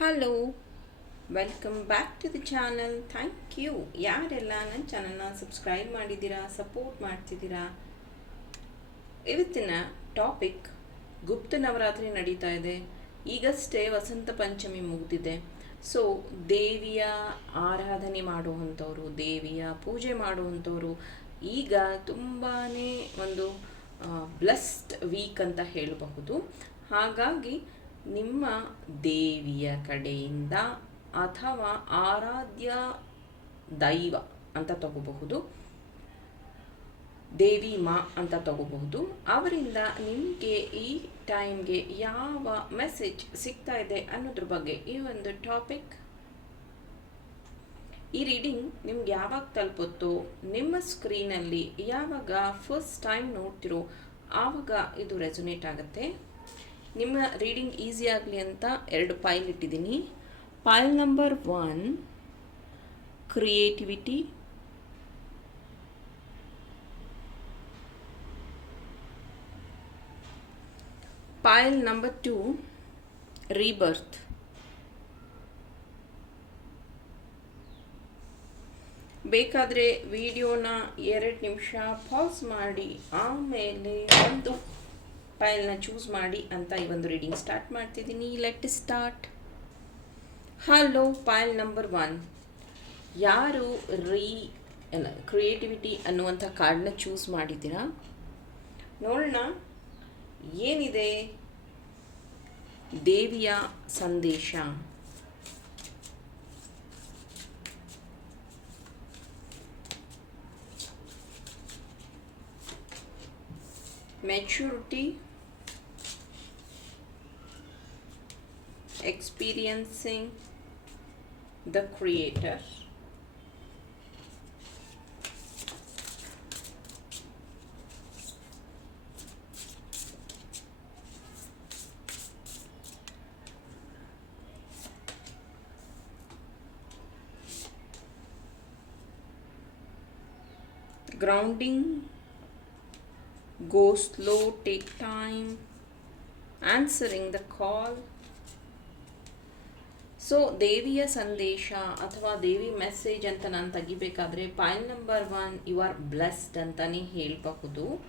Hello welcome back to the channel thank you ಯಾರೆಲ್ಲ ನನ್ನ ಚಾನಲ್ನ ಸಬ್ಸ್ಕ್ರೈಬ್ ಮಾಡಿದ್ದೀರಾ ಸಪೋರ್ಟ್ ಮಾಡ್ತಿದ್ದೀರಾ? ಇವತ್ತಿನ ಟಾಪಿಕ್ ಗುಪ್ತ ನವರಾತ್ರಿ ನಡೀತಾ ಇದೆ. ಈಗಷ್ಟೇ ವಸಂತ ಪಂಚಮಿ ಮುಗಿದಿದೆ. ಸೊ ದೇವಿಯ ಆರಾಧನೆ ಮಾಡುವಂಥವ್ರು, ದೇವಿಯ ಪೂಜೆ ಮಾಡುವಂಥವ್ರು ಈಗ ತುಂಬಾ ಒಂದು ಬ್ಲಸ್ಡ್ ವೀಕ್ ಅಂತ ಹೇಳಬಹುದು. ಹಾಗಾಗಿ ನಿಮ್ಮ ದೇವಿಯ ಕಡೆಯಿಂದ ಅಥವಾ ಆರಾಧ್ಯ ದೈವ ಅಂತ ತಗೋಬಹುದು, ದೇವಿ ಮಾ ಅಂತ ತಗೋಬಹುದು. ಅವರಿಂದ ನಿಮಗೆ ಈ ಟೈಮ್ಗೆ ಯಾವ ಮೆಸೇಜ್ ಸಿಗ್ತಾ ಇದೆ ಅನ್ನೋದ್ರ ಬಗ್ಗೆ ಈ ಒಂದು ಟಾಪಿಕ್. ಈ ರೀಡಿಂಗ್ ನಿಮ್ಗೆ ಯಾವಾಗ ತಲುಪುತ್ತೋ, ನಿಮ್ಮ ಸ್ಕ್ರೀನಲ್ಲಿ ಯಾವಾಗ ಫಸ್ಟ್ ಟೈಮ್ ನೋಡ್ತಿರೋ, ಆವಾಗ ಇದು ರೆಸೊನೇಟ್ ಆಗುತ್ತೆ. ನಿಮ್ಮ ರೀಡಿಂಗ್ ಈಸಿ ಆಗಲಿ ಅಂತ ಎರಡು ಫೈಲ್ ಇಟ್ಟಿದ್ದೀನಿ. File number one creativity file number two rebirth ಬೇಕಾದರೆ ವಿಡಿಯೋನ ಎರಡು ನಿಮಿಷ ಪಾಸ್ ಮಾಡಿ, ಆಮೇಲೆ ಒಂದು ಫೈಲ್ನ ಚೂಸ್ ಮಾಡಿ ಅಂತ ಈ ಒಂದು ರೀಡಿಂಗ್ ಸ್ಟಾರ್ಟ್ ಮಾಡ್ತಿದ್ದೀನಿ. Let start hello file number one ಯಾರು ರೀ ಕ್ರಿಯೇಟಿವಿಟಿ ಅನ್ನುವಂಥ ಕಾರ್ಡ್ನ ಚೂಸ್ ಮಾಡಿದ್ದೀರಾ? ನೋಡೋಣ. ಏನಿದೆ? ದೇವಿಯ ಸಂದೇಶ. Maturity. Experiencing the creator grounding go slow, take time, answering the call. So ದೇವಿಯ ಸಂದೇಶ ಅಥವಾ ದೇವಿ ಮೆಸೇಜ್ ಅಂತ ನಾನು ತೆಗಿಬೇಕಾದ್ರೆ file number one you are blessed ಅಂತಲೇ ಹೇಳಬಹುದು.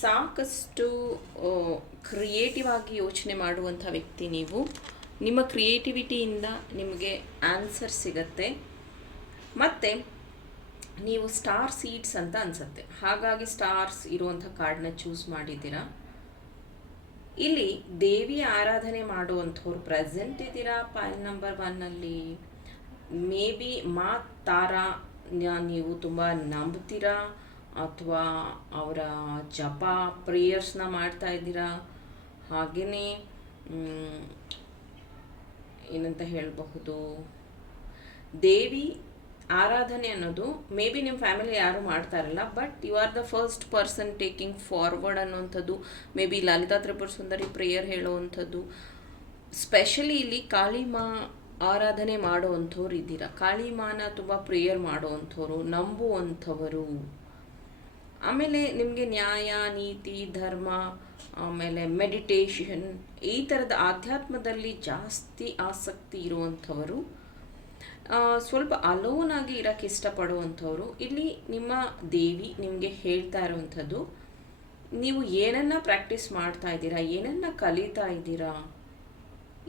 ಸಾಕಷ್ಟು ಕ್ರಿಯೇಟಿವ್ ಆಗಿ ಯೋಚನೆ ಮಾಡುವಂಥ ವ್ಯಕ್ತಿ ನೀವು. ನಿಮ್ಮ ಕ್ರಿಯೇಟಿವಿಟಿಯಿಂದ ನಿಮಗೆ ಆನ್ಸರ್ ಸಿಗತ್ತೆ. ಮತ್ತು, ನೀವು ಸ್ಟಾರ್ ಸೀಡ್ಸ್ ಅಂತ ಅನಿಸುತ್ತೆ. ಹಾಗಾಗಿ ಸ್ಟಾರ್ಸ್ ಇರುವಂಥ ಕಾರ್ಡನ್ನ ಚೂಸ್ ಮಾಡಿದ್ದೀರಾ. ಇಲ್ಲಿ ದೇವಿ ಆರಾಧನೆ ಮಾಡುವಂಥವ್ರು ಪ್ರೆಸೆಂಟ್ ಇದ್ದೀರಾ? ಫೈಲ್ ನಂಬರ್ ಒನ್ನಲ್ಲಿ ಮೇ ಬಿ ಮಾ ತಾರಾ ನೀವು ತುಂಬ ನಂಬ್ತೀರಾ? ಅಥವಾ ಅವರ ಜಪ ಪ್ರೇಯರ್ಸ್ನ ಮಾಡ್ತಾ ಇದ್ದೀರಾ? ಹಾಗೆಯೇ ಏನಂತ ಹೇಳಬಹುದು? ದೇವಿ ಆರಾಧನೆ ಅನ್ನೋದು ಮೇ ಬಿ ನಿಮ್ಮ ಫ್ಯಾಮಿಲಿ ಯಾರು ಮಾಡ್ತಾರಲ್ಲ but you are the first person taking forward ಅನ್ನುವಂಥದ್ದು may be Lalita Tripura Sundari prayer ಹೇಳುವಂಥದ್ದು. ಸ್ಪೆಷಲಿ ಇಲ್ಲಿ ಕಾಳಿಮಾ ಆರಾಧನೆ ಮಾಡುವಂಥವ್ರು ಇದ್ದೀರಾ. ಕಾಳಿಮಾನ ತುಂಬ ಪ್ರೇಯರ್ ಮಾಡುವಂಥವ್ರು, ನಂಬುವಂಥವರು. ಆಮೇಲೆ ನಿಮಗೆ ನ್ಯಾಯ, ನೀತಿ, ಧರ್ಮ, ಆಮೇಲೆ ಮೆಡಿಟೇಷನ್ ಈ ಥರದ ಆಧ್ಯಾತ್ಮದಲ್ಲಿ ಜಾಸ್ತಿ ಆಸಕ್ತಿ ಇರುವಂಥವರು ಸ್ವಲ್ಪ ಅಲೋನ್ ಆಗಿ ಇರೋಕ್ಕೆ ಇಷ್ಟಪಡುವಂಥವ್ರು, ಇಲ್ಲಿ ನಿಮ್ಮ ದೇವಿ ನಿಮಗೆ ಹೇಳ್ತಾ ಇರುವಂಥದ್ದು, ನೀವು ಏನನ್ನ ಪ್ರಾಕ್ಟೀಸ್ ಮಾಡ್ತಾ ಇದ್ದೀರಾ, ಏನನ್ನ ಕಲಿತಾ ಇದ್ದೀರಾ,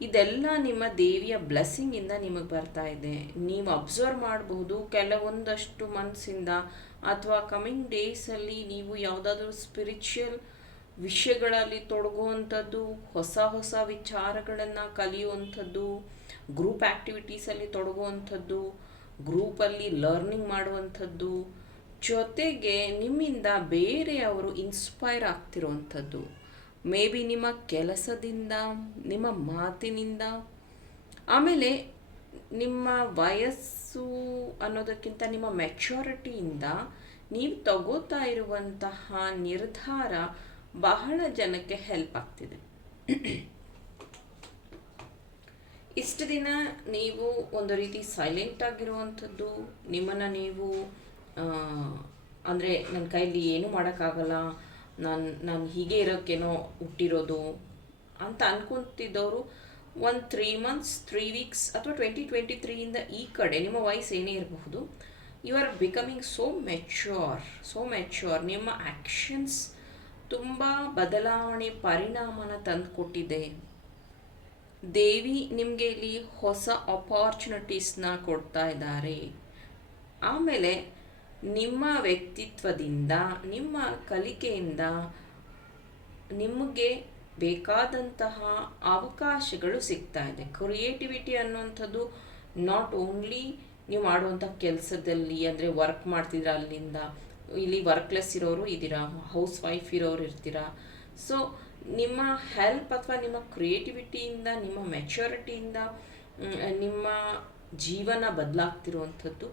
ಇದೆಲ್ಲ ನಿಮ್ಮ ದೇವಿಯ ಬ್ಲೆಸ್ಸಿಂಗಿಂದ ನಿಮಗೆ ಬರ್ತಾ ಇದೆ. ನೀವು ಅಬ್ಸರ್ವ್ ಮಾಡಬಹುದು ಕೆಲವೊಂದಷ್ಟು ಮನಸ್ಸಿಂದ ಅಥವಾ ಕಮಿಂಗ್ ಡೇಸಲ್ಲಿ ನೀವು ಯಾವುದಾದ್ರೂ ಸ್ಪಿರಿಚುಯಲ್ ವಿಷಯಗಳಲ್ಲಿ ತೊಡಗುವಂಥದ್ದು, ಹೊಸ ಹೊಸ ವಿಚಾರಗಳನ್ನು ಕಲಿಯುವಂಥದ್ದು ಗ್ರೂಪ್ ಆ್ಯಕ್ಟಿವಿಟೀಸಲ್ಲಿ ತೊಡಗುವಂಥದ್ದು ಗ್ರೂಪಲ್ಲಿ ಲರ್ನಿಂಗ್ ಮಾಡುವಂಥದ್ದು, ಜೊತೆಗೆ ನಿಮ್ಮಿಂದ ಬೇರೆಯವರು ಇನ್ಸ್ಪೈರ್ ಆಗ್ತಿರುವಂಥದ್ದು. ಮೇ ಬಿ ನಿಮ್ಮ ಕೆಲಸದಿಂದ, ನಿಮ್ಮ ಮಾತಿನಿಂದ, ಆಮೇಲೆ ನಿಮ್ಮ ವಯಸ್ಸು ಅನ್ನೋದಕ್ಕಿಂತ ನಿಮ್ಮ ಮೆಚ್ಯೂರಿಟಿಯಿಂದ ನೀವು ತಗೋತಾ ಇರುವಂತಹ ನಿರ್ಧಾರ ಬಹಳ ಜನಕ್ಕೆ ಹೆಲ್ಪ್ ಆಗ್ತಿದೆ. ಇಷ್ಟು ದಿನ ನೀವು ಒಂದು ರೀತಿ ಸೈಲೆಂಟ್ ಆಗಿರುವಂಥದ್ದು, ನಿಮ್ಮನ್ನು ನೀವು ಅಂದರೆ ನನ್ನ ಕೈಲಿ ಏನೂ ಮಾಡೋಕ್ಕಾಗಲ್ಲ, ನಾನು ನಾನು ಹೀಗೆ ಇರೋಕ್ಕೇನೋ ಹುಟ್ಟಿರೋದು ಅಂತ ಅನ್ಕೊಂತಿದ್ದವರು ಒಂದು ತ್ರೀ ಮಂತ್ಸ್ ತ್ರೀ ವೀಕ್ಸ್ ಅಥವಾ ಟ್ವೆಂಟಿ ಟ್ವೆಂಟಿ ತ್ರೀಯಿಂದ ಈ ಕಡೆ ನಿಮ್ಮ ವಯಸ್ಸು ಏನೇ ಇರಬಹುದು you are becoming so mature so mature ನಿಮ್ಮ ಆ್ಯಕ್ಷನ್ಸ್ ತುಂಬ ಬದಲಾವಣೆ ಪರಿಣಾಮನ ತಂದುಕೊಟ್ಟಿದೆ. ದೇವಿ ನಿಮಗೆ ಇಲ್ಲಿ ಹೊಸ ಅಪಾರ್ಚುನಿಟೀಸ್ನ ಕೊಡ್ತಾ ಇದ್ದಾರೆ. ಆಮೇಲೆ ನಿಮ್ಮ ವ್ಯಕ್ತಿತ್ವದಿಂದ, ನಿಮ್ಮ ಕಲಿಕೆಯಿಂದ ನಿಮಗೆ ಬೇಕಾದಂತಹ ಅವಕಾಶಗಳು ಸಿಗ್ತಾ ಇದೆ. ಕ್ರಿಯೇಟಿವಿಟಿ ಅನ್ನುವಂಥದ್ದು ನಾಟ್ ಓನ್ಲಿ ನೀವು ಮಾಡುವಂಥ ಕೆಲಸದಲ್ಲಿ, ಅಂದರೆ ವರ್ಕ್ ಮಾಡ್ತಿದ್ದೀರಾ ಅಲ್ಲಿಂದ, ಇಲ್ಲಿ ವರ್ಕ್ಲೆಸ್ ಇರೋರು ಇದ್ದೀರಾ ಹೌಸ್ ವೈಫ್ ಇರೋರು ಇರ್ತೀರಾ. ಸೊ ನಿಮ್ಮ ಹೆಲ್ಪ್ ಅಥವಾ ನಿಮ್ಮ ಕ್ರಿಯೇಟಿವಿಟಿಯಿಂದ ನಿಮ್ಮ ಮೆಚ್ಯೂರಿಟಿಯಿಂದ ನಿಮ್ಮ ಜೀವನ ಬದಲಾಗ್ತಿರುವಂಥದ್ದು?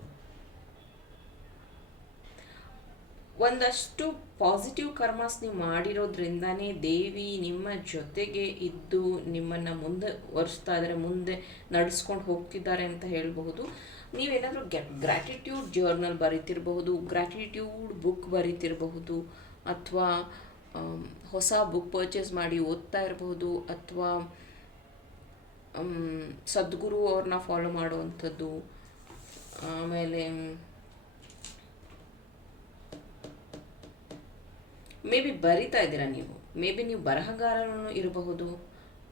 ಒಂದಷ್ಟು ಪಾಸಿಟಿವ್ ಕರ್ಮಸ್ ನೀವು ಮಾಡಿರೋದ್ರಿಂದನೇ ದೇವಿ ನಿಮ್ಮ ಜೊತೆಗೆ ಇದ್ದು ನಿಮ್ಮನ್ನು ಮುಂದೆ ಒರೆಸ್ತಾ ಇದ್ದಾರೆ, ಮುಂದೆ ನಡೆಸ್ಕೊಂಡು ಹೋಗ್ತಿದ್ದಾರೆ ಅಂತ ಹೇಳಬಹುದು. ನೀವೇನಾದರೂ ಗ್ರ್ಯಾಟಿಟ್ಯೂಡ್ ಜರ್ನಲ್ ಬರೀತಿರಬಹುದು ಗ್ರ್ಯಾಟಿಟ್ಯೂಡ್ ಬುಕ್ ಬರೀತಿರಬಹುದು, ಅಥವಾ ಹೊಸ ಬುಕ್ ಪರ್ಚೇಸ್ ಮಾಡಿ ಓದ್ತಾ ಇರಬಹುದು ಅಥವಾ ಸದ್ಗುರು ಅವ್ರನ್ನ ಫಾಲೋ ಮಾಡುವಂಥದ್ದು, ಆಮೇಲೆ ಮೇ ಬಿ ಬರಿತಾ ಇದ್ದೀರಾ ನೀವು? ಮೇ ಬಿ ನೀವು ಬರಹಗಾರನೂ ಇರಬಹುದು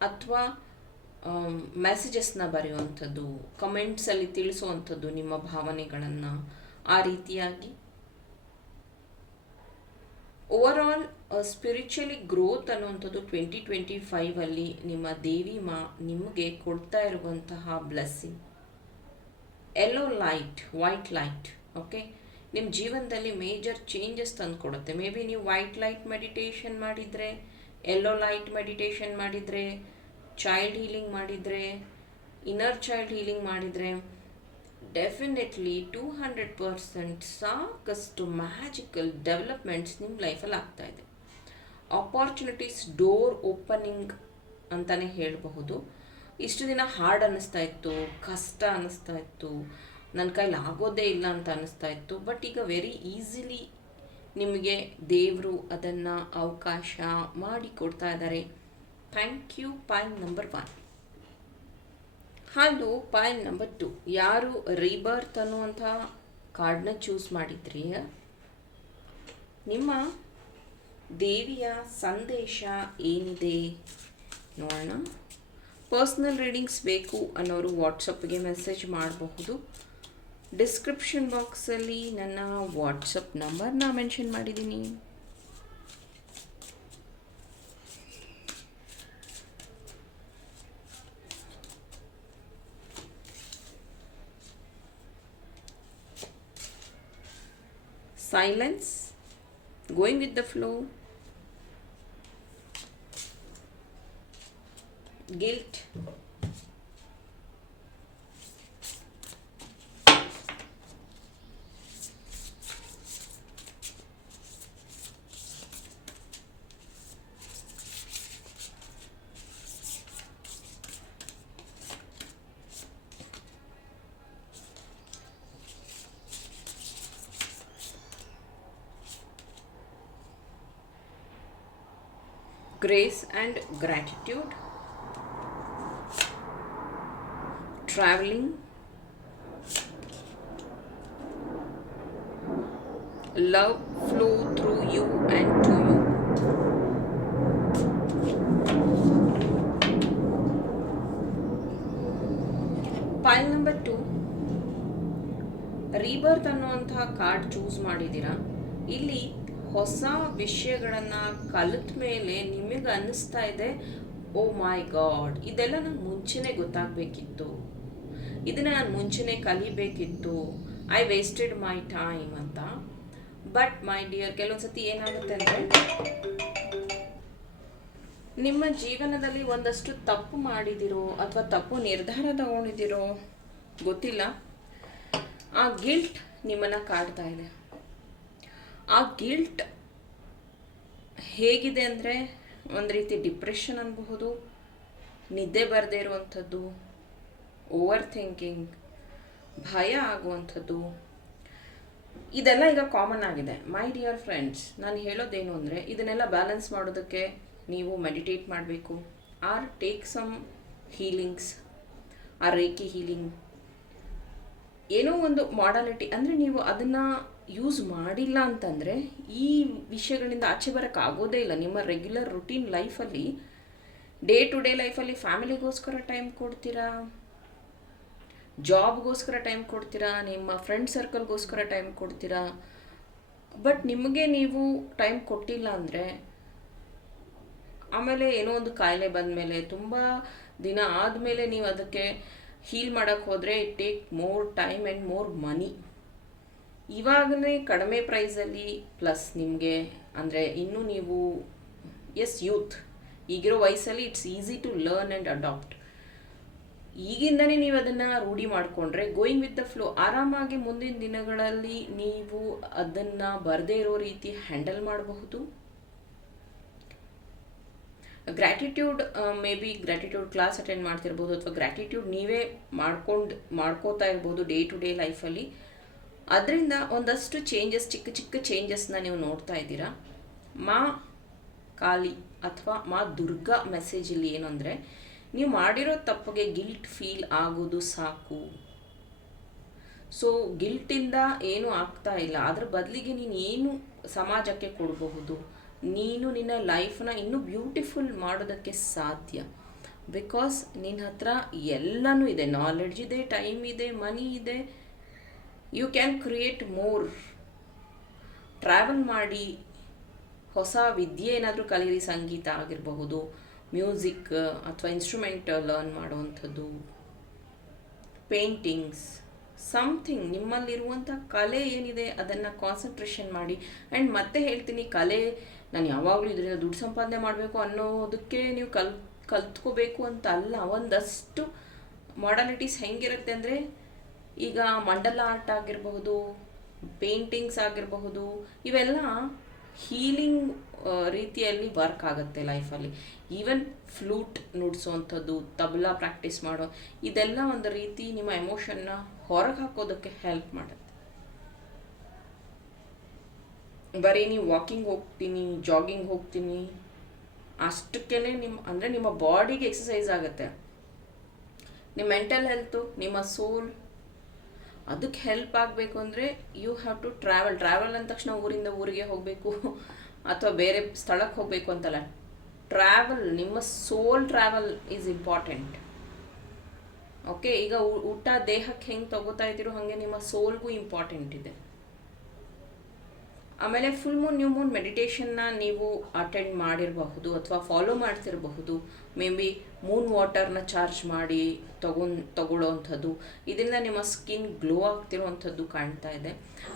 ಅಥವಾ ಮೆಸೇಜಸ್ನ ಬರೆಯುವಂಥದ್ದು ಕಮೆಂಟ್ಸಲ್ಲಿ ತಿಳಿಸುವಂಥದ್ದು ನಿಮ್ಮ ಭಾವನೆಗಳನ್ನು ಆ ರೀತಿಯಾಗಿ? ಓವರ್ ಆಲ್ ಸ್ಪಿರಿಚುವಲಿ ಗ್ರೋತ್ ಅನ್ನುವಂಥದ್ದು ಟ್ವೆಂಟಿ ಟ್ವೆಂಟಿ ಫೈವಲ್ಲಿ ನಿಮ್ಮ ದೇವಿ ಮಾ ನಿಮಗೆ ಕೊಡ್ತಾ ಇರುವಂತಹ blessing yellow light white light okay ನಿಮ್ಮ ಜೀವನದಲ್ಲಿ ಮೇಜರ್ ಚೇಂಜಸ್ ತಂದು ಕೊಡುತ್ತೆ ಮೇ ಬಿ ನೀವು ವೈಟ್ ಲೈಟ್ ಮೆಡಿಟೇಷನ್ ಮಾಡಿದರೆ ಎಲ್ಲೋ ಲೈಟ್ ಮೆಡಿಟೇಷನ್ ಮಾಡಿದರೆ ಚೈಲ್ಡ್ ಹೀಲಿಂಗ್ ಮಾಡಿದರೆ ಇನ್ನರ್ ಚೈಲ್ಡ್ ಹೀಲಿಂಗ್ ಮಾಡಿದರೆ ಡೆಫಿನೆಟ್ಲಿ ಟೂ ಹಂಡ್ರೆಡ್ ಪರ್ಸೆಂಟ್ ಸಾಕಷ್ಟು ಮ್ಯಾಜಿಕಲ್ ಡೆವಲಪ್ಮೆಂಟ್ಸ್ ನಿಮ್ಮ ಲೈಫಲ್ಲಿ ಆಗ್ತಾಯಿದೆ ಆಪರ್ಚುನಿಟೀಸ್ ಡೋರ್ ಓಪನಿಂಗ್ ಅಂತಲೇ ಹೇಳಬಹುದು. ಇಷ್ಟು ದಿನ ಹಾರ್ಡ್ ಅನ್ನಿಸ್ತಾ ಇತ್ತು, ಕಷ್ಟ ಅನ್ನಿಸ್ತಾ ಇತ್ತು ನನ್ನ ಕೈಲಿ ಆಗೋದೇ ಇಲ್ಲ ಅಂತ ಅನ್ನಿಸ್ತಾ ಇತ್ತು. ಬಟ್ ಈಗ ವೆರಿ ಈಸಿಲಿ ನಿಮಗೆ ದೇವರು ಅದನ್ನು ಅವಕಾಶ ಮಾಡಿ ಕೊಡ್ತಾ ಇದ್ದಾರೆ. Thank you point number one ಹಾಲು ಪಾಯಿಂಟ್ ನಂಬರ್ ಟು ಯಾರು ರೀಬರ್ತ್ ಅನ್ನುವಂಥ ಕಾರ್ಡ್ನ ಚೂಸ್ ಮಾಡಿದ್ರಿ? ನಿಮ್ಮ ದೇವಿಯ ಸಂದೇಶ ಏನಿದೆ ನೋಡೋಣ. ಪರ್ಸ್ನಲ್ ರೀಡಿಂಗ್ಸ್ ಬೇಕು ಅನ್ನೋರು ವಾಟ್ಸಪ್ಗೆ ಮೆಸೇಜ್ ಮಾಡಬಹುದು. ಡಿಸ್ಕ್ರಿಪ್ಷನ್ ಬಾಕ್ಸಲ್ಲಿ ನನ್ನ ವಾಟ್ಸಪ್ ನಂಬರ್ನ ಮೆನ್ಷನ್ ಮಾಡಿದ್ದೀನಿ. Silence, going with the flow, guilt, grace and gratitude, traveling, love flow through you and to you. File number two rebirth ಅನ್ನುವಂತಹ ಕಾರ್ಡ್ ಚೂಸ್ ಮಾಡಿದ್ದೀರಾ ಇಲ್ಲಿ ಹೊಸ ವಿಷಯಗಳನ್ನು ಕಲಿತ ಮೇಲೆ ನಿಮಗೆ ಅನ್ನಿಸ್ತಾ ಇದೆ? ಓ ಮೈ ಗಾಡ್, ಇದೆಲ್ಲ ನಂಗೆ ಮುಂಚೆನೇ ಗೊತ್ತಾಗಬೇಕಿತ್ತು. ಇದನ್ನು ನಾನು ಮುಂಚೆನೇ ಕಲಿಬೇಕಿತ್ತು. ಐ ವೇಸ್ಟೆಡ್ ಮೈ ಟೈಮ್ ಅಂತ. ಬಟ್ ಮೈ ಡಿಯರ್ ಕೆಲವೊಂದು ಸತಿ ಏನಾಗುತ್ತೆ ಅಂದರೆ, ನಿಮ್ಮ ಜೀವನದಲ್ಲಿ ಒಂದಷ್ಟು ತಪ್ಪು ಮಾಡಿದಿರೋ ಅಥವಾ ತಪ್ಪು ನಿರ್ಧಾರ ತಗೊಂಡಿದ್ದೀರೋ ಗೊತ್ತಿಲ್ಲ. ಆ ಗಿಲ್ಟ್ ನಿಮ್ಮನ್ನು ಕಾಡ್ತಾ ಇದೆ. ಆ ಗಿಲ್ಟ್ ಹೇಗಿದೆ ಅಂದರೆ ಒಂದು ರೀತಿ ಡಿಪ್ರೆಷನ್ ಅನ್ಬಹುದು, ನಿದ್ದೆ ಬರದೇ ಇರುವಂಥದ್ದು ಓವರ್ ಥಿಂಕಿಂಗ್ ಭಯ ಆಗುವಂಥದ್ದು. ಇದೆಲ್ಲ ಈಗ ಕಾಮನ್ ಆಗಿದೆ. ಮೈ ಡಿಯರ್ ಫ್ರೆಂಡ್ಸ್ ನಾನು ಹೇಳೋದೇನು ಅಂದರೆ ಇದನ್ನೆಲ್ಲ ಬ್ಯಾಲೆನ್ಸ್ ಮಾಡೋದಕ್ಕೆ ನೀವು ಮೆಡಿಟೇಟ್ ಮಾಡಬೇಕು. Or take some healings or reiki healing ಏನೋ ಒಂದು ಮಾಡಾಲಿಟಿ ಅಂದರೆ ನೀವು ಅದನ್ನು ಯೂಸ್ ಮಾಡಿಲ್ಲ ಅಂತಂದರೆ ಈ ವಿಷಯಗಳಿಂದ ಆಚೆ ಬರೋಕ್ಕಾಗೋದೇ ಇಲ್ಲ. ನಿಮ್ಮ ರೆಗ್ಯುಲರ್ ರುಟೀನ್ ಲೈಫಲ್ಲಿ ಡೇ ಟು ಡೇ ಲೈಫಲ್ಲಿ ಫ್ಯಾಮಿಲಿಗೋಸ್ಕರ ಟೈಮ್ ಕೊಡ್ತೀರಾ? ಜಾಬ್ಗೋಸ್ಕರ ಟೈಮ್ ಕೊಡ್ತೀರಾ? ನಿಮ್ಮ ಫ್ರೆಂಡ್ ಸರ್ಕಲ್ಗೋಸ್ಕರ ಟೈಮ್ ಕೊಡ್ತೀರಾ? ಬಟ್ ನಿಮಗೆ ನೀವು ಟೈಮ್ ಕೊಟ್ಟಿಲ್ಲ ಅಂದರೆ, ಆಮೇಲೆ ಏನೋ ಒಂದು ಕಾಯಿಲೆ ಬಂದಮೇಲೆ, ತುಂಬ ದಿನ ಆದಮೇಲೆ ನೀವು ಅದಕ್ಕೆ ಹೀಲ್ ಮಾಡೋಕ್ಕೆ ಹೋದರೆ it take more time and more money ಇವಾಗಲೇ ಕಡಿಮೆ ಪ್ರೈಸಲ್ಲಿ ಪ್ಲಸ್ ನಿಮಗೆ ಅಂದರೆ ಇನ್ನೂ ನೀವು ಎಸ್ ಯೂತ್ ಈಗಿರೋ ವಯಸ್ಸಲ್ಲಿ it's easy to learn and adapt ಈಗಿಂದನೇ ನೀವು ಅದನ್ನು ರೂಢಿ ಮಾಡಿಕೊಂಡ್ರೆ ಗೋಯಿಂಗ್ ವಿತ್ ದ ಫ್ಲೋ ಆರಾಮಾಗಿ ಮುಂದಿನ ದಿನಗಳಲ್ಲಿ ನೀವು ಅದನ್ನು ಬರದೇ ಇರೋ ರೀತಿ ಹ್ಯಾಂಡಲ್ ಮಾಡಬಹುದು. Gratitude may be gratitude class attend ಮಾಡ್ತಿರ್ಬೋದು, ಅಥವಾ ಗ್ರ್ಯಾಟಿಟ್ಯೂಡ್ ನೀವೇ ಮಾಡ್ಕೊಂಡು, ಮಾಡ್ಕೋತಾ ಇರ್ಬೋದು ಡೇ ಟು ಡೇ ಲೈಫಲ್ಲಿ ಅದರಿಂದ ಒಂದಷ್ಟು ಚೇಂಜಸ್ ಚಿಕ್ಕ ಚಿಕ್ಕ ಚೇಂಜಸ್ನ ನೀವು ನೋಡ್ತಾ ಇದ್ದೀರಾ. ಮಾ ಕಾಲಿ ಅಥವಾ ಮಾ ದುರ್ಗಾ ಮೆಸೇಜಲ್ಲಿ ಏನು ಅಂದರೆ, ನೀವು ಮಾಡಿರೋ ತಪ್ಪಿಗೆ ಗಿಲ್ಟ್ ಫೀಲ್ ಆಗೋದು ಸಾಕು. ಸೊ ಗಿಲ್ಟಿಂದ ಏನೂ ಆಗ್ತಾ ಇಲ್ಲ. ಅದ್ರ ಬದಲಿಗೆ ನೀನು ಏನು ಸಮಾಜಕ್ಕೆ ಕೊಡಬಹುದು? ನೀನು ನಿನ್ನ ಲೈಫ್ನ ಇನ್ನೂ ಬ್ಯೂಟಿಫುಲ್ ಮಾಡೋದಕ್ಕೆ ಸಾಧ್ಯ. ಬಿಕಾಸ್ ನಿನ್ನ ಹತ್ರ ಎಲ್ಲನೂ ಇದೆ. ನಾಲೆಡ್ಜ್ ಇದೆ ಟೈಮ್ ಇದೆ ಮನಿ ಇದೆ. You can create more travel ಮಾಡಿ ಹೊಸ ವಿದ್ಯೆ ಏನಾದರೂ ಕಲಿಯಿರಿ ಸಂಗೀತ ಆಗಿರಬಹುದು ಮ್ಯೂಸಿಕ್ ಅಥವಾ ಇನ್ಸ್ಟ್ರೂಮೆಂಟ್ ಲರ್ನ್ ಮಾಡುವಂಥದ್ದು ಪೇಂಟಿಂಗ್ಸ್ ಸಮಥಿಂಗ್ ನಿಮ್ಮಲ್ಲಿರುವಂಥ ಕಲೆ ಏನಿದೆ, ಅದನ್ನು ಕಾನ್ಸಂಟ್ರೇಷನ್ ಮಾಡಿ. ಆ್ಯಂಡ್ ಮತ್ತೆ ಹೇಳ್ತೀನಿ, ಕಲೆ ನಾನು ಯಾವಾಗಲೂ ಇದರಿಂದ ದುಡ್ಡು ಸಂಪಾದನೆ ಮಾಡಬೇಕು ಅನ್ನೋದಕ್ಕೆ ನೀವು ಕಲ್, ಕಲ್ತ್ಕೋಬೇಕು ಅಂತ ಅಲ್ಲ. ಒಂದಷ್ಟು ಮಾಡಾಲಿಟೀಸ್ ಹೆಂಗಿರುತ್ತೆ ಅಂದರೆ ಈಗ ಮಂಡಲ ಆರ್ಟ್ ಆಗಿರಬಹುದು ಪೇಂಟಿಂಗ್ಸ್ ಆಗಿರಬಹುದು, ಇವೆಲ್ಲ ಹೀಲಿಂಗ್ ರೀತಿಯಲ್ಲಿ ವರ್ಕ್ ಆಗುತ್ತೆ ಲೈಫಲ್ಲಿ ಈವನ್ ಫ್ಲೂಟ್ ನುಡಿಸುವಂಥದ್ದು ತಬಲಾ ಪ್ರಾಕ್ಟೀಸ್ ಮಾಡೋ, ಇದೆಲ್ಲ ಒಂದು ರೀತಿ ನಿಮ್ಮ ಎಮೋಷನ್ನ ಹೊರಗೆ ಹಾಕೋದಕ್ಕೆ ಹೆಲ್ಪ್ ಮಾಡುತ್ತೆ. ಬರೀ ನೀವು ವಾಕಿಂಗ್ ಹೋಗ್ತೀನಿ ಜಾಗಿಂಗ್ ಹೋಗ್ತೀನಿ ಅಷ್ಟಕ್ಕೇ ನಿಮ್ಮ ಅಂದರೆ ನಿಮ್ಮ ಬಾಡಿಗೆ ಎಕ್ಸಸೈಸ್ ಆಗುತ್ತೆ. ನಿಮ್ಮ ಮೆಂಟಲ್ ಹೆಲ್ತು ನಿಮ್ಮ ಸೋಲ್ ಅದಕ್ಕೆ ಹೆಲ್ಪ್ ಆಗಬೇಕು ಅಂದರೆ you have to travel travel ಅಂದ ತಕ್ಷಣ ಊರಿಂದ ಊರಿಗೆ ಹೋಗಬೇಕು. ಅಥವಾ ಬೇರೆ ಸ್ಥಳಕ್ಕೆ ಹೋಗಬೇಕು ಅಂತಲ್ಲ. ಟ್ರಾವೆಲ್ ನಿಮ್ಮ soul travel is important okay ಈಗ ಊಟ ದೇಹಕ್ಕೆ ಹೆಂಗೆ ತಗೋತಾ ಇದ್ದೀರೋ ಹಾಗೆ ನಿಮ್ಮ ಸೋಲ್ಗೂ ಇಂಪಾರ್ಟೆಂಟ್ ಇದೆ. ಆಮೇಲೆ ಫುಲ್ ಮೂನ್ ನ್ಯೂ ಮೂನ್ ಮೆಡಿಟೇಷನ್ನ ನೀವು ಅಟೆಂಡ್ ಮಾಡಿರಬಹುದು ಅಥವಾ ಫಾಲೋ ಮಾಡ್ತಿರಬಹುದು. ಮೇ ಬಿ ಮೂನ್ ವಾಟರ್ನ ಚಾರ್ಜ್ ಮಾಡಿ ತಗೊಂಡು ತಗೊಳ್ಳೋವಂಥದ್ದು ಇದರಿಂದ ನಿಮ್ಮ ಸ್ಕಿನ್ ಗ್ಲೋ ಆಗ್ತಿರುವಂಥದ್ದು ಕಾಣ್ತಾ ಇದೆ.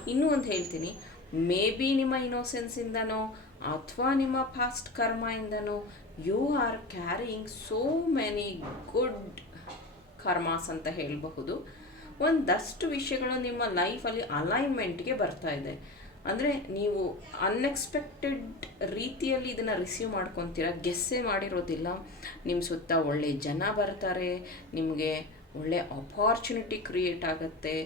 ಇನ್ನೂ ಒಂದು ಹೇಳ್ತೀನಿ. ಮೇ ಬಿ ನಿಮ್ಮ ಇನೋಸೆನ್ಸಿಂದನೋ ಅಥವಾ ನಿಮ್ಮ past ಕರ್ಮಯಿಂದನೋ you are carrying so many good karmas ಅಂತ ಹೇಳಬಹುದು. ಒಂದಷ್ಟು ವಿಷಯಗಳು ನಿಮ್ಮ ಲೈಫಲ್ಲಿ ಅಲೈನ್ಮೆಂಟ್ಗೆ ಬರ್ತಾ ಇದೆ. ಅಂದರೆ ನೀವು ಅನ್ಎಕ್ಸ್ಪೆಕ್ಟೆಡ್ ರೀತಿಯಲ್ಲಿ ಇದನ್ನು ರಿಸೀವ್ ಮಾಡ್ಕೊತೀರ? ಗೆಸ್ಸೇ ಮಾಡಿರೋದಿಲ್ಲ. ನಿಮ್ಮ ಸುತ್ತ ಒಳ್ಳೆ ಜನ ಬರ್ತಾರೆ, ನಿಮಗೆ ಒಳ್ಳೆ ಅಪಾರ್ಚುನಿಟಿ ಕ್ರಿಯೇಟ್ ಆಗುತ್ತೆ.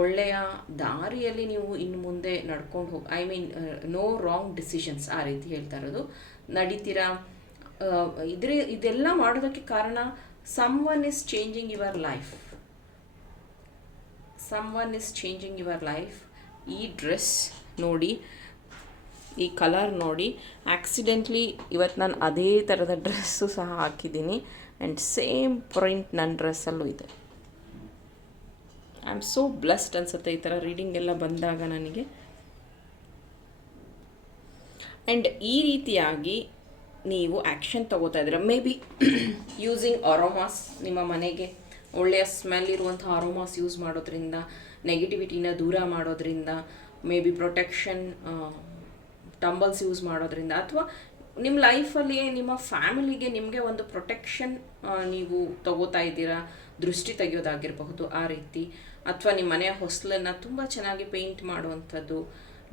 ಒಳ್ಳೆಯ ದಾರಿಯಲ್ಲಿ ನೀವು ಇನ್ನು ಮುಂದೆ ನಡ್ಕೊಂಡು ಹೋಗಿ I mean no wrong decisions ಆ ರೀತಿ ಹೇಳ್ತಾ ಇರೋದು. ನಡೀತೀರಾ? ಇದ್ರ ಇದೆಲ್ಲ ಮಾಡೋದಕ್ಕೆ ಕಾರಣ someone is changing your life someone is changing your life ಈ ಡ್ರೆಸ್ ನೋಡಿ, ಈ ಕಲರ್ ನೋಡಿ ಆಕ್ಸಿಡೆಂಟ್ಲಿ ಇವತ್ತು ನಾನು ಅದೇ ಥರದ ಡ್ರೆಸ್ಸು ಸಹ ಹಾಕಿದ್ದೀನಿ. ಆ್ಯಂಡ್ ಸೇಮ್ ಪ್ರಿಂಟ್ ನನ್ನ ಡ್ರೆಸ್ಸಲ್ಲೂ ಇದೆ. ಐ ಆಮ್ ಸೋ ಬ್ಲೆಸ್ಡ್ ಅನಿಸುತ್ತೆ ಈ ಥರ ರೀಡಿಂಗ್ ಎಲ್ಲ ಬಂದಾಗ ನನಗೆ. ಆ್ಯಂಡ್ ಈ ರೀತಿಯಾಗಿ ನೀವು ಆ್ಯಕ್ಷನ್ ತಗೋತಾ ಇದ್ದೀರ ಮೇ ಬಿ ಯೂಸಿಂಗ್ ಅರೋಮಾಸ್ ನಿಮ್ಮ ಮನೆಗೆ ಒಳ್ಳೆಯ ಸ್ಮೆಲ್ ಇರುವಂಥ ಅರೋಮಾಸ್ ಯೂಸ್ ಮಾಡೋದ್ರಿಂದ ನೆಗೆಟಿವಿಟಿನ ದೂರ ಮಾಡೋದ್ರಿಂದ may be protection tumbles use ಮಾಡೋದ್ರಿಂದ ಅಥವಾ ನಿಮ್ಮ ಲೈಫಲ್ಲಿ ನಿಮ್ಮ ಫ್ಯಾಮಿಲಿಗೆ ನಿಮಗೆ ಒಂದು ಪ್ರೊಟೆಕ್ಷನ್ ನೀವು ತಗೋತಾ ಇದ್ದೀರಾ, ದೃಷ್ಟಿ ತೆಗೆಯೋದಾಗಿರಬಹುದು ಆ ರೀತಿ. ಅಥವಾ ನಿಮ್ಮ ಮನೆಯ ಹೊಸಲನ್ನು ತುಂಬ ಚೆನ್ನಾಗಿ ಪೇಂಟ್ ಮಾಡುವಂಥದ್ದು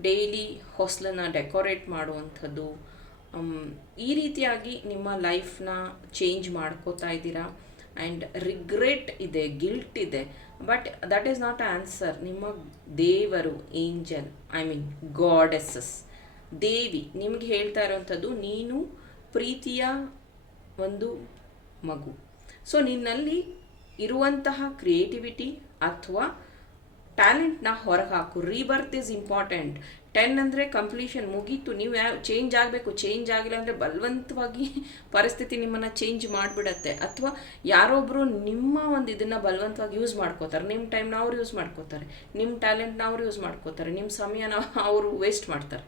ಡೈಲಿ ಹೊಸಲನ್ನು ಡೆಕೋರೇಟ್ ಮಾಡುವಂಥದ್ದು ಈ ರೀತಿಯಾಗಿ ನಿಮ್ಮ ಲೈಫ್ನ ಚೇಂಜ್ ಮಾಡ್ಕೋತಾ ಇದ್ದೀರಾ? ಆ್ಯಂಡ್ ರಿಗ್ರೆಟ್ ಇದೆ ಗಿಲ್ಟ್ ಇದೆ. But that is not answer ನಿಮ್ಮ ದೇವರು ಏಂಜಲ್ ಐ ಮೀನ್ ಗಾಡೆಸ್ಸಸ್ ದೇವಿ ನಿಮ್ಗೆ ಹೇಳ್ತಾ ಇರೋವಂಥದ್ದು ನೀನು ಪ್ರೀತಿಯ ಒಂದು ಮಗು. ಸೊ ನಿನ್ನಲ್ಲಿ ಇರುವಂತಹ ಕ್ರಿಯೇಟಿವಿಟಿ ಅಥವಾ ಟ್ಯಾಲೆಂಟ್ನ ಹೊರಗೆ ಹಾಕು ರೀಬರ್ತ್ ಇಸ್ ಇಂಪಾರ್ಟೆಂಟ್ ಟೆನ್ ಅಂದರೆ ಕಂಪ್ಲೀಷನ್ ಮುಗೀತು. ನೀವು ಯಾವ ಚೇಂಜ್ ಆಗಬೇಕು ಚೇಂಜ್ ಆಗಿಲ್ಲ ಅಂದರೆ ಬಲವಂತವಾಗಿ ಪರಿಸ್ಥಿತಿ ನಿಮ್ಮನ್ನು ಚೇಂಜ್ ಮಾಡಿಬಿಡತ್ತೆ. ಅಥವಾ ಯಾರೊಬ್ಬರು ನಿಮ್ಮ ಒಂದು ಇದನ್ನು ಬಲವಂತವಾಗಿ ಯೂಸ್ ಮಾಡ್ಕೋತಾರೆ. ನಿಮ್ಮ ಟೈಮ್ನ ಅವ್ರು ಯೂಸ್ ಮಾಡ್ಕೋತಾರೆ. ನಿಮ್ಮ ಟ್ಯಾಲೆಂಟ್ನ ಅವ್ರು ಯೂಸ್ ಮಾಡ್ಕೋತಾರೆ. ನಿಮ್ಮ ಸಮಯನ ಅವರು ವೇಸ್ಟ್ ಮಾಡ್ತಾರೆ.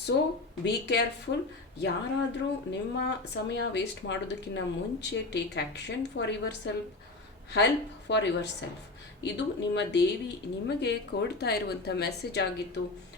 ಸೊ ಬಿ ಕೇರ್ಫುಲ್ ಯಾರಾದರೂ ನಿಮ್ಮ ಸಮಯ ವೇಸ್ಟ್ ಮಾಡೋದಕ್ಕಿಂತ ಮುಂಚೆ take action for yourself help for yourself ಇದು ನಿಮ್ಮ ದೇವಿ ನಿಮಗೆ ಕೊಡ್ತಾ ಇರುವಂಥ ಮೆಸೇಜ್ ಆಗಿತ್ತು.